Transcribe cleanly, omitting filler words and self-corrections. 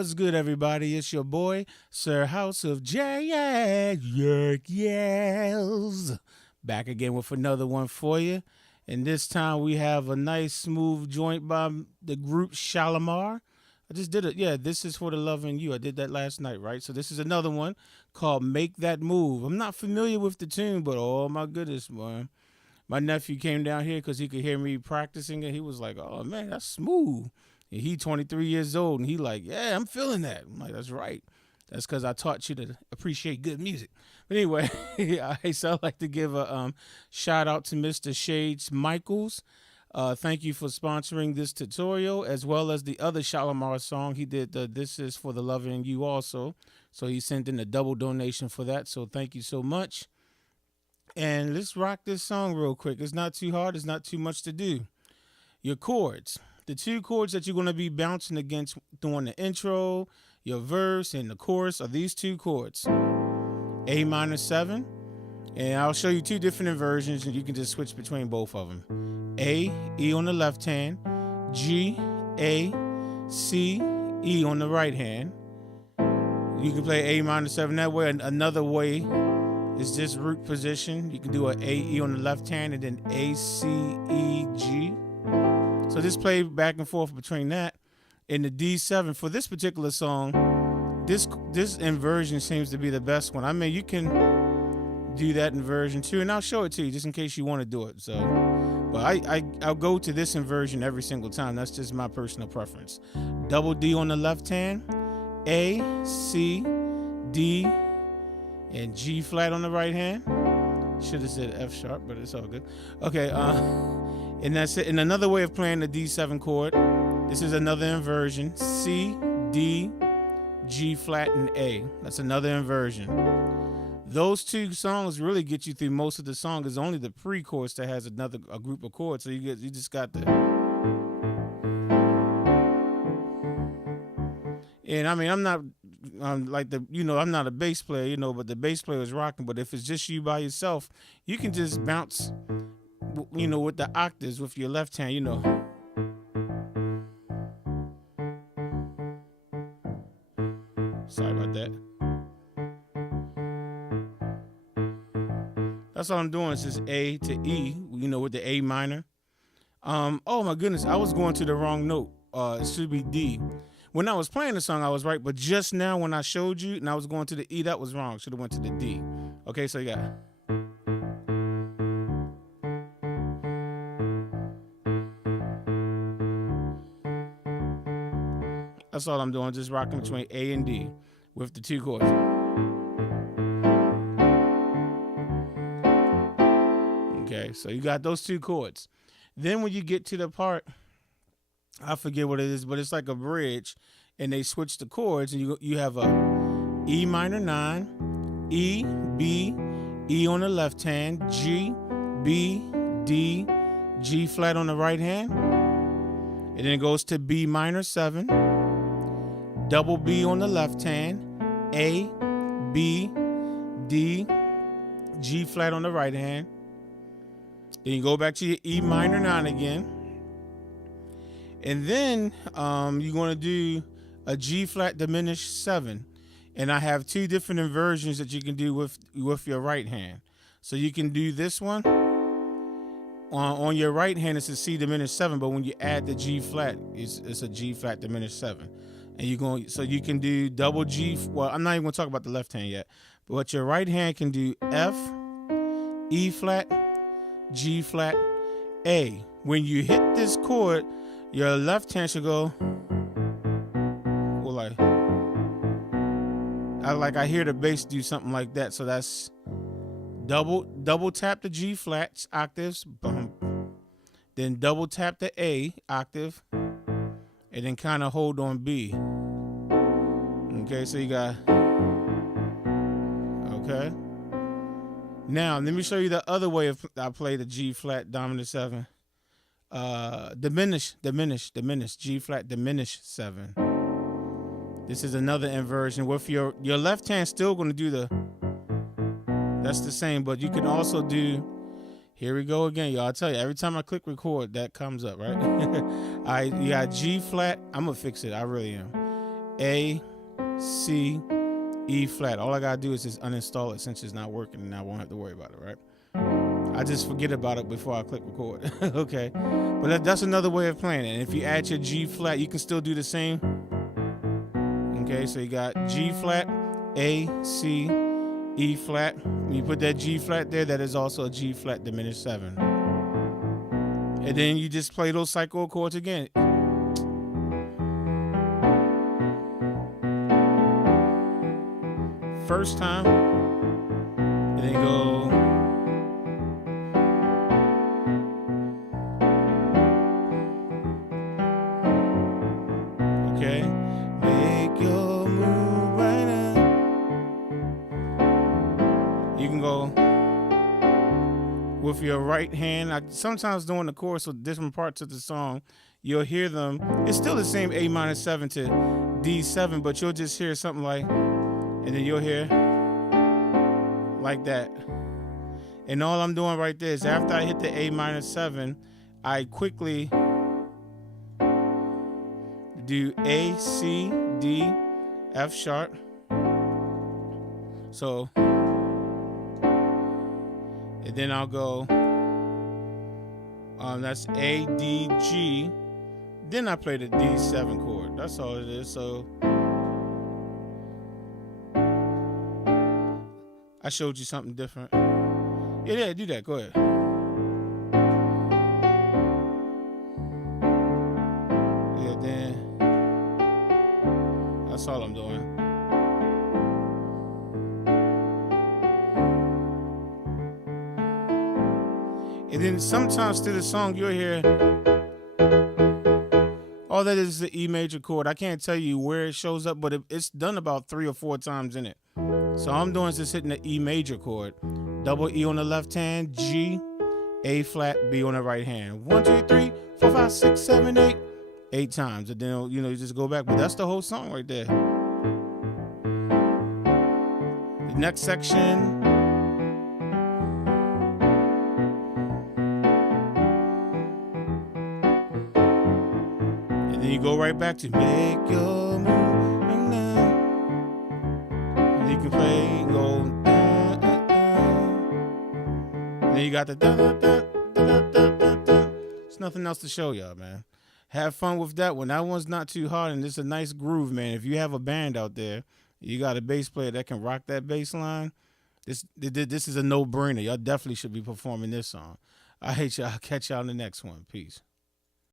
What's good, everybody? It's your boy, Sir House of Jazz. Yes. Back again with another one for you. And this time we have a nice, smooth joint by the group Shalamar. I just did it. Yeah, this is for the love in you. I did that last night, right? So this is another one called Make That Move. I'm not familiar with the tune, but oh my goodness, man. My nephew came down here because he could hear me practicing it. He was like, oh man, that's smooth. And he 23 years old, and he like, yeah, I'm feeling that. I'm like, that's right. That's because I taught you to appreciate good music. But anyway, so I'd like to give a shout out to Mr. Shades Michaels. Thank you for sponsoring this tutorial, as well as the other Shalamar song. He did the This Is For The Love in You also. So he sent in a double donation for that. So thank you so much. And let's rock this song real quick. It's not too hard. It's not too much to do. Your chords. The two chords that you're going to be bouncing against during the intro, your verse, and the chorus are these two chords. A minor 7. And I'll show you two different inversions, and you can just switch between both of them. A, E on the left hand. G, A, C, E on the right hand. You can play A minor 7 that way. Another way is this root position. You can do an A, E on the left hand, and then A, C, E, G. So just play back and forth between that and the D7. For this particular song, this inversion seems to be the best one. I mean, you can do that inversion too, and I'll show it to you just in case you want to do it. So, but I'll go to this inversion every single time. That's just my personal preference. Double D on the left hand, A, C, D, and G flat on the right hand. Should have said F sharp, but it's all good. Okay, and that's it. And another way of playing the D7 chord, this is another inversion. C, D, G flat, and A. That's another inversion. Those two songs really get you through most of the song. It's only the pre-chorus that has a group of chords. So you just got the. And I mean, I'm not I'm not a bass player, but the bass player is rocking. But if it's just you by yourself, you can just bounce, with the octaves with your left hand, Sorry about that. That's all I'm doing is just A to E, with the A minor. Oh my goodness, I was going to the wrong note. It should be D. When I was playing the song, I was right, but just now when I showed you and I was going to the E, that was wrong. Should have went to the D. Okay, so you got. That's all I'm doing, just rocking between A and D with the two chords. Okay, so you got those two chords. Then when you get to the part, I forget what it is, but it's like a bridge, and they switch the chords, and you have a E minor 9, E, B, E on the left hand, G, B, D, G flat on the right hand, and then it goes to B minor 7, double B on the left hand, A, B, D, G flat on the right hand. Then you go back to your E minor 9 again. And then you're going to do a G flat diminished 7. And I have two different inversions that you can do with your right hand. So you can do this one. On your right hand, it's a C diminished 7. But when you add the G flat, it's a G flat diminished 7. And so you can do double G. Well, I'm not even going to talk about the left hand yet. But what your right hand can do F, E flat, G flat, A. When you hit this chord, your left hand should go. Well, I hear the bass do something like that. So that's double tap the G flats octaves, bump. Then double tap the A octave, and then kind of hold on B. Okay, so you got. Okay. Now let me show you the other way I play the G flat dominant 7. Diminish, G flat diminish 7. This is another inversion with your left hand still going to do that's the same, but you can also do, here we go again, y'all. I tell you, every time I click record, that comes up, right? You got G flat, I'm gonna fix it, I really am. A, C, E flat. All I gotta do is just uninstall it since it's not working, and I won't have to worry about it, right? I just forget about it before I click record. Okay, but that's another way of playing it. And if you add your G flat, you can still do the same. Okay, so you got G flat, A, C, E flat. When you put that G flat there, that is also a G flat diminished 7. And then you just play those cycle chords again. First time, and then go. Okay, make your move right now. You can go with your right hand. Sometimes during the chorus of different parts of the song, you'll hear them. It's still the same A minor 7 to D7, but you'll just hear something like, and then you'll hear like that. And all I'm doing right there is after I hit the A minor 7, I quickly do A, C, D, F sharp. So, and then I'll go, that's A, D, G. Then I play the D7 chord. That's all it is. So, I showed you something different. Yeah, do that. Go ahead. Yeah, then that's all I'm doing. And then sometimes through the song you'll hear all that is the E major chord. I can't tell you where it shows up, but it's done about 3 or 4 times in it. So all I'm doing is just hitting the E major chord, double E on the left hand, G, A flat, B on the right hand. 1, 2, 3, 4, 5, 6, 7, 8, 8 times. And then you just go back. But that's the whole song right there. The next section. And then you go right back to make your move right now. You can play and go da, da, da. And then you got the da, da, da, da, da, da, da. There's nothing else to show y'all, man. Have fun with that one. That one's not too hard, and it's a nice groove, man. If you have a band out there, you got a bass player that can rock that bass line, this is a no-brainer. Y'all definitely should be performing this song. I hate y'all. I'll catch y'all in the next one. Peace.